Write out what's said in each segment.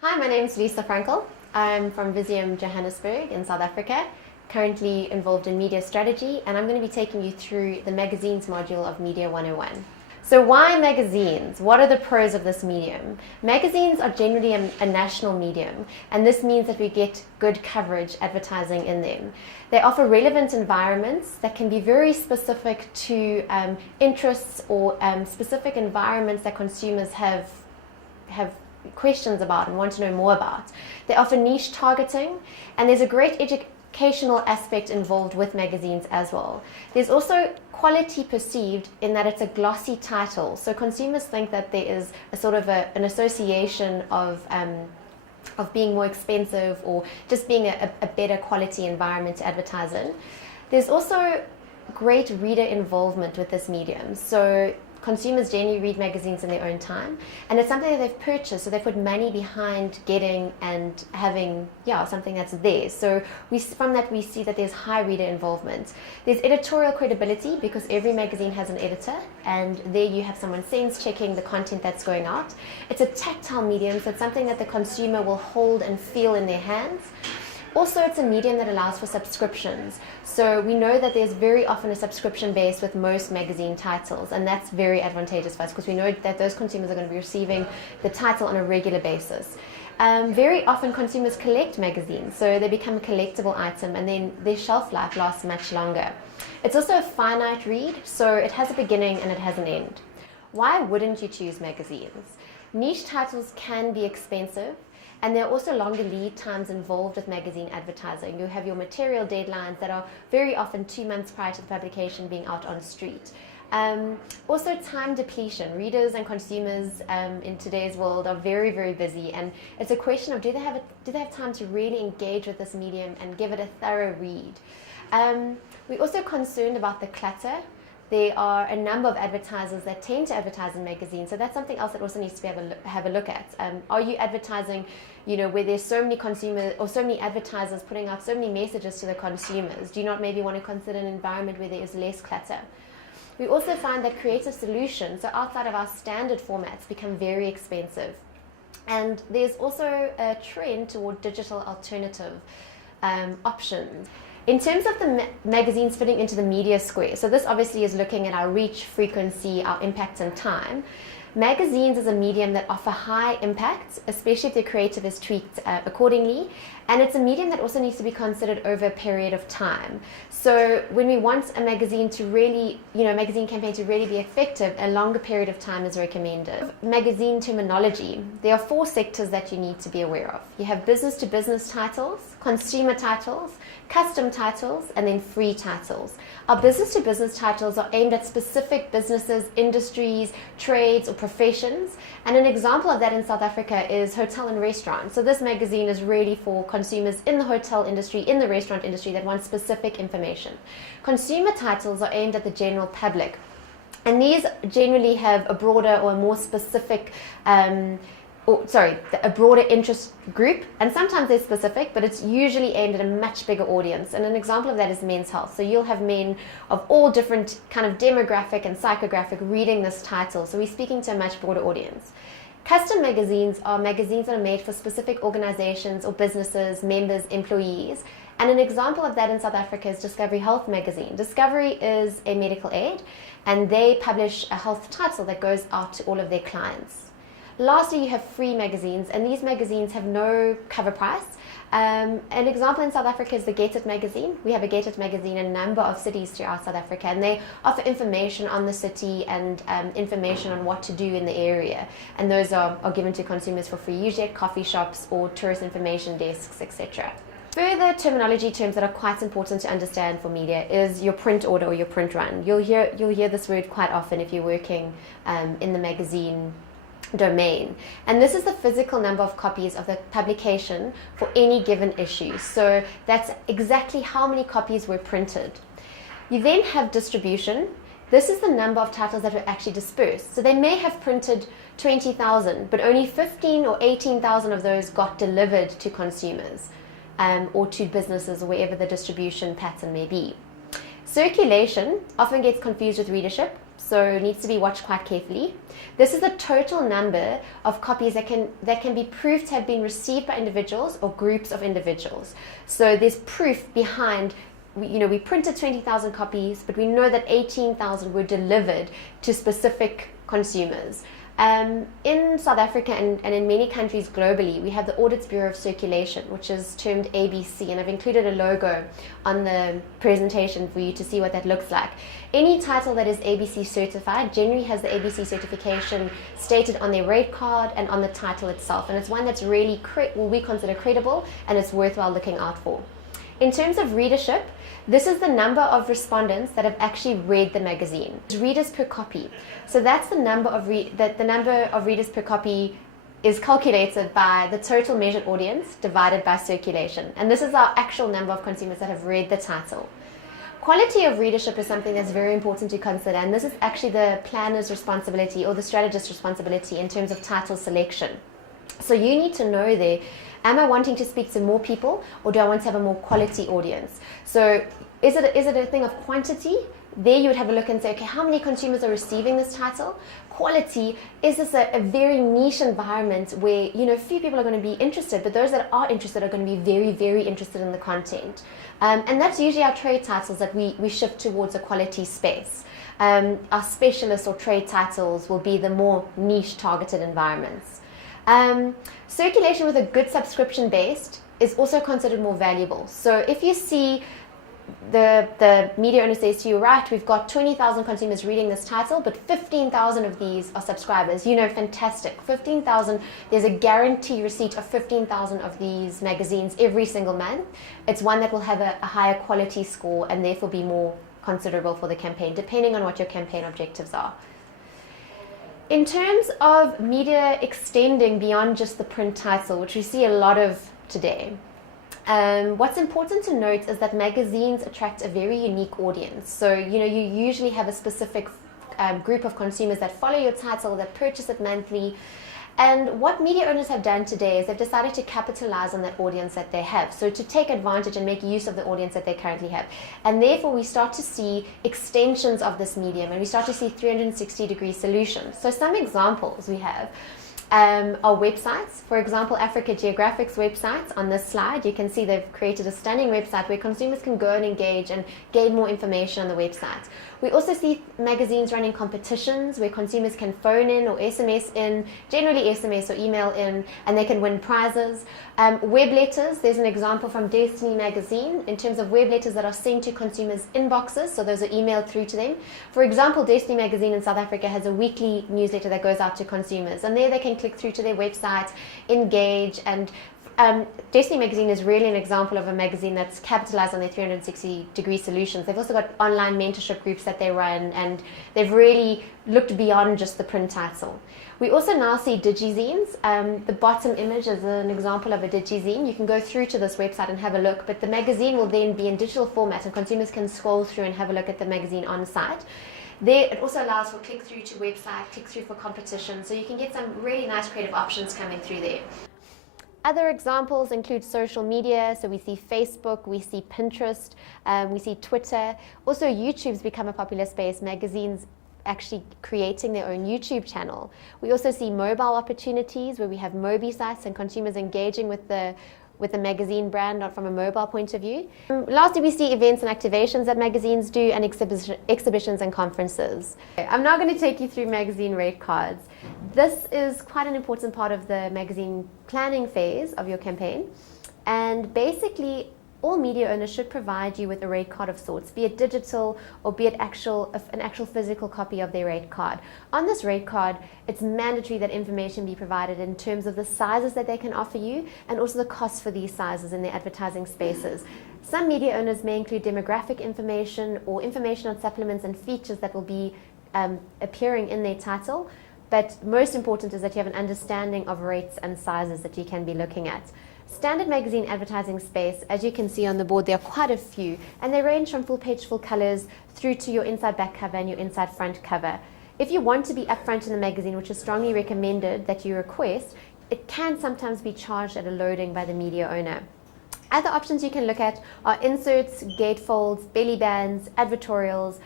Hi, my name is Lisa Frankel. I'm from Visium Johannesburg in South Africa, currently involved in media strategy, and I'm going to be taking you through the magazines module of Media 101. So why magazines? What are the pros of this medium? Magazines are generally a national medium, and this means that we get good coverage advertising in them. They offer relevant environments that can be very specific to interests or specific environments that consumers have questions about and want to know more about. They offer niche targeting, and there's a great educational aspect involved with magazines as well. There's also quality perceived in that it's a glossy title, so consumers think that there is a sort of an association of being more expensive or just being a better quality environment to advertise in. There's also great reader involvement with this medium. So consumers generally read magazines in their own time, and it's something that they've purchased, so they put money behind getting and having something that's theirs. So from that we see that there's high reader involvement. There's editorial credibility because every magazine has an editor, and there you have someone sense checking the content that's going out. It's a tactile medium, so it's something that the consumer will hold and feel in their hands. Also, it's a medium that allows for subscriptions. So we know that there's very often a subscription base with most magazine titles, and that's very advantageous for us because we know that those consumers are going to be receiving the title on a regular basis. Very often consumers collect magazines, so they become a collectible item, and then their shelf life lasts much longer. It's also a finite read, so it has a beginning and it has an end. Why wouldn't you choose magazines? Niche titles can be expensive, and there are also longer lead times involved with magazine advertising. You have your material deadlines that are very often 2 months prior to the publication being out on street. Also time depletion. Readers and consumers in today's world are very, very busy, and it's a question of do they have time to really engage with this medium and give it a thorough read. We're also concerned about the clutter. There are a number of advertisers that tend to advertise in magazines, so that's something else that also needs to have a look at. Are you advertising, where there's so many consumers or so many advertisers putting out so many messages to the consumers? Do you not maybe want to consider an environment where there is less clutter? We also find that creative solutions, so outside of our standard formats, become very expensive. And there's also a trend toward digital alternative options. In terms of the magazines fitting into the media square, so this obviously is looking at our reach, frequency, our impact and time. Magazines is a medium that offer high impact, especially if the creative is tweaked accordingly, and it's a medium that also needs to be considered over a period of time. So when we want a magazine to really, magazine campaign to really be effective, a longer period of time is recommended. Magazine terminology. There are 4 sectors that you need to be aware of. You have business-to-business titles, consumer titles, custom titles, and then free titles. Our business-to-business titles are aimed at specific businesses, industries, trades, or professions. And an example of that in South Africa is hotel and restaurant. So this magazine is really for consumers in the hotel industry, in the restaurant industry that want specific information. Consumer titles are aimed at the general public. And these generally have a broader or a more specific a broader interest group, and sometimes they're specific, but it's usually aimed at a much bigger audience. And an example of that is Men's Health. So you'll have men of all different kind of demographic and psychographic reading this title, so we're speaking to a much broader audience. Custom magazines are magazines that are made for specific organizations or businesses, members, employees. And an example of that in South Africa is Discovery Health magazine. Discovery is a medical aid, and they publish a health title that goes out to all of their clients. Lastly, you have free magazines, and these magazines have no cover price. An example in South Africa is the Get It magazine. We have a Get It magazine in a number of cities throughout South Africa, and they offer information on the city and information on what to do in the area. And those are given to consumers for free, usually at coffee shops or tourist information desks, etc. Further terminology terms that are quite important to understand for media is your print order or your print run. You'll hear this word quite often if you're working in the magazine domain, and this is the physical number of copies of the publication for any given issue. So that's exactly how many copies were printed. You then have distribution. This is the number of titles that were actually dispersed. So they may have printed 20,000, but only 15 or 18,000 of those got delivered to consumers or to businesses, or wherever the distribution pattern may be. Circulation often gets confused with readership. so it needs to be watched quite carefully. This is the total number of copies that can be proved to have been received by individuals or groups of individuals. So there's proof behind. We printed 20,000 copies, but we know that 18,000 were delivered to specific consumers. In South Africa and in many countries globally, we have the Audit Bureau of Circulation, which is termed ABC, and I've included a logo on the presentation for you to see what that looks like. Any title that is ABC certified generally has the ABC certification stated on their rate card and on the title itself, and it's one that's really we consider credible and it's worthwhile looking out for. In terms of readership, this is the number of respondents that have actually read the magazine. Readers per copy. So that's the number of the number of readers per copy is calculated by the total measured audience divided by circulation. And this is our actual number of consumers that have read the title. Quality of readership is something that's very important to consider, and this is actually the planner's responsibility or the strategist's responsibility in terms of title selection. So you need to know there, am I wanting to speak to more people, or do I want to have a more quality audience? So is it a thing of quantity? There you would have a look and say, okay, how many consumers are receiving this title? Quality, is this a very niche environment where few people are going to be interested, but those that are interested are going to be very, very interested in the content. And that's usually our trade titles that we shift towards a quality space. Our specialist or trade titles will be the more niche targeted environments. Circulation with a good subscription based is also considered more valuable. So if you see the media owner says to you, right, we've got 20,000 consumers reading this title, but 15,000 of these are subscribers. Fantastic. 15,000, there's a guarantee receipt of 15,000 of these magazines every single month. It's one that will have a higher quality score and therefore be more considerable for the campaign, depending on what your campaign objectives are. In terms of media extending beyond just the print title, which we see a lot of today, what's important to note is that magazines attract a very unique audience. So, you usually have a specific group of consumers that follow your title, that purchase it monthly. And what media owners have done today is they've decided to capitalize on that audience that they have. So to take advantage and make use of the audience that they currently have. And therefore we start to see extensions of this medium, and we start to see 360-degree solutions. So some examples we have are websites. For example, Africa Geographic's websites. On this slide, you can see they've created a stunning website where consumers can go and engage and gain more information on the website. We also see magazines running competitions where consumers can phone in or SMS in, generally SMS or email in, and they can win prizes. Web letters, there's an example from Destiny Magazine in terms of web letters that are sent to consumers' inboxes, so those are emailed through to them. For example, Destiny Magazine in South Africa has a weekly newsletter that goes out to consumers, and there they can click through to their website, engage, and Destiny Magazine is really an example of a magazine that's capitalized on their 360-degree solutions. They've also got online mentorship groups that they run, and they've really looked beyond just the print title. We also now see digizines. The bottom image is an example of a digizine. You can go through to this website and have a look, but the magazine will then be in digital format, and consumers can scroll through and have a look at the magazine on site. There, it also allows for click-through to website, click-through for competition, so you can get some really nice creative options coming through there. Other examples include social media, so we see Facebook, we see Pinterest, we see Twitter. Also, YouTube's become a popular space, magazines actually creating their own YouTube channel. We also see mobile opportunities where we have Mobi sites and consumers engaging with the magazine brand from a mobile point of view. Lastly, we see events and activations that magazines do, and exhibitions and conferences. I'm now going to take you through magazine rate cards. This is quite an important part of the magazine planning phase of your campaign, and basically all media owners should provide you with a rate card of sorts, be it digital or be it an actual physical copy of their rate card. On this rate card, it's mandatory that information be provided in terms of the sizes that they can offer you and also the cost for these sizes in their advertising spaces. Some media owners may include demographic information or information on supplements and features that will be appearing in their title, but most important is that you have an understanding of rates and sizes that you can be looking at. Standard magazine advertising space, as you can see on the board, there are quite a few, and they range from full page, full colors through to your inside back cover and your inside front cover. If you want to be upfront in the magazine, which is strongly recommended that you request, it can sometimes be charged at a loading by the media owner. Other options you can look at are inserts, gatefolds, belly bands, advertorials,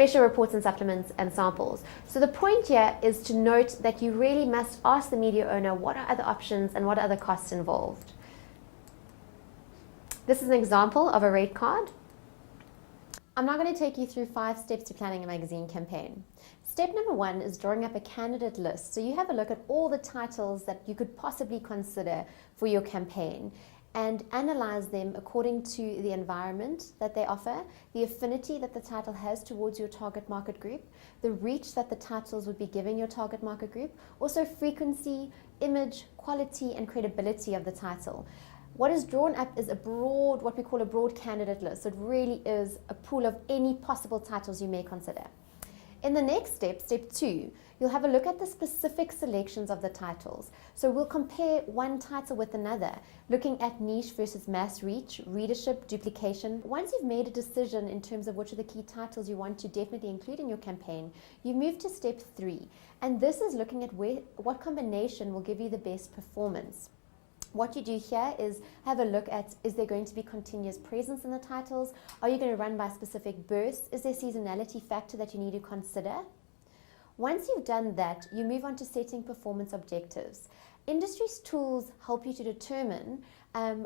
special reports and supplements and samples. So the point here is to note that you really must ask the media owner what are other options and what are other costs involved. This is an example of a rate card. I'm now going to take you through 5 steps to planning a magazine campaign. Step number 1 is drawing up a candidate list. So you have a look at all the titles that you could possibly consider for your campaign and analyze them according to the environment that they offer, the affinity that the title has towards your target market group, the reach that the titles would be giving your target market group, also frequency, image, quality, and credibility of the title. What is drawn up is what we call a broad candidate list. So it really is a pool of any possible titles you may consider. In the next step, step 2, you'll have a look at the specific selections of the titles. So we'll compare one title with another, looking at niche versus mass reach, readership, duplication. Once you've made a decision in terms of which are the key titles you want to definitely include in your campaign, you move to step 3. And this is looking at what combination will give you the best performance. What you do here is have a look at, is there going to be continuous presence in the titles? Are you going to run by specific bursts? Is there seasonality factor that you need to consider? Once you've done that, you move on to setting performance objectives. Industry's tools help you to determine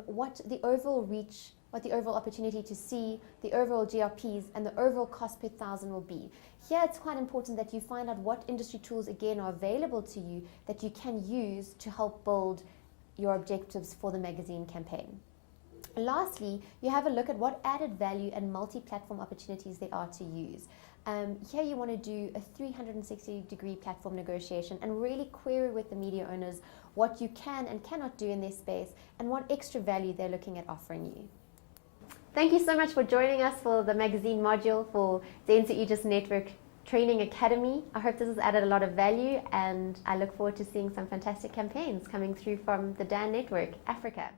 what the overall reach, what the overall opportunity to see, the overall GRPs, and the overall cost per thousand will be. Here it's quite important that you find out what industry tools again are available to you that you can use to help build your objectives for the magazine campaign. Lastly, you have a look at what added value and multi-platform opportunities there are to use. Here you want to do a 360-degree platform negotiation and really query with the media owners what you can and cannot do in their space and what extra value they're looking at offering you. Thank you so much for joining us for the magazine module for the Dense Aegis Network Training Academy. I hope this has added a lot of value, and I look forward to seeing some fantastic campaigns coming through from the DAN Network Africa.